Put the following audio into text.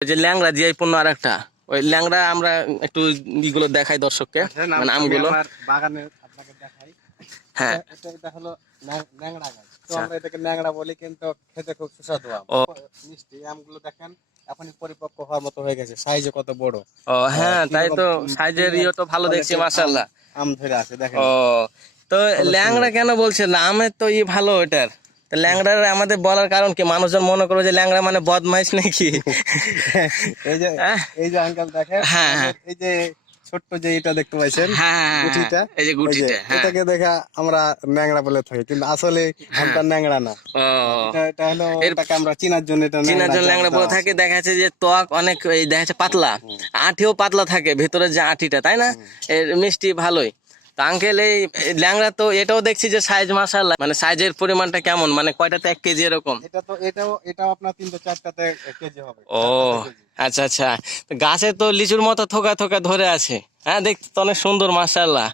ওই যে ল্যাংড়া জিআই পণ্য আর একটা ওই ল্যাংড়া আমরা একটু ইগুলো দেখাই দর্শককে আসেন, মানে আমগুলো। বাগানে আপনাকে দেখাই। হ্যাঁ। এটা- এটা হলো ন্যাংড়া গাছ। তো আমরা এটাকে ন্যাংড়া বলি কিন্তু খেতে খুব সুস্বাদু আম। মিষ্টি আমগুলো দেখেন এখনই পরিপক্ক হওয়ার মতো হয়ে গেছে। সাইজে কত বড়। ও হ্যাঁ তাই তো সাইজের ইয়ে তো ভালো দেখছি মাসাল্লাহ আম- আম ধরে আছে দেখেন। ও তো ল্যাংড়া কেন বলছেন? আমের তো ই ভালো ওটার তো ল্যাংড়ার আমাদের বলার কারণ কি? মানুষজন মনে করবে যে ল্যাংড়া মানে বদমাইশ নাকি? এই যে হ্যাঁ। এই যে আঙ্কেল দেখেন হ্যাঁ, হ্যাঁ। এই যে ছোট্ট যে এটা দেখতে পাইছেন হ্যাঁ গুটিটা এই যে গুটিটা হ্যাঁ। এটাকে দেখা আমরা ন্যাংড়া বলে থাকি কিন্তু আসলে আমটা ন্যাংড়া না। এটা এটা হলো এটাকে আমরা চিনার জন্য এটা চিনার জন্য ল্যাংড়া বলে থাকে দেখা যাচ্ছে যে ত্বক অনেক এই দেখা যাচ্ছে পাতলা। আঠিও পাতলা থাকে ভেতরে যে আঠিটা তাই না? এর মিষ্টি ভালোই। তো আঙ্কেল এই ল্যাংড়া তো এটাও দেখছি যে সাইজ মাসাল্লাহ মানে সাইজের পরিমাণটা কেমন? মানে কয়টাতে এক কেজি এরকম? এটা তো এটাও এটাও আপনার তিনটে চারটাতে কেজি হবে। ও আচ্ছা আচ্ছা। তো গাছে তো লিচুর মতো থোকা থোকা ধরে আছে। হ্যাঁ দেখতে তো অনেক সুন্দর মাসাল্লাহ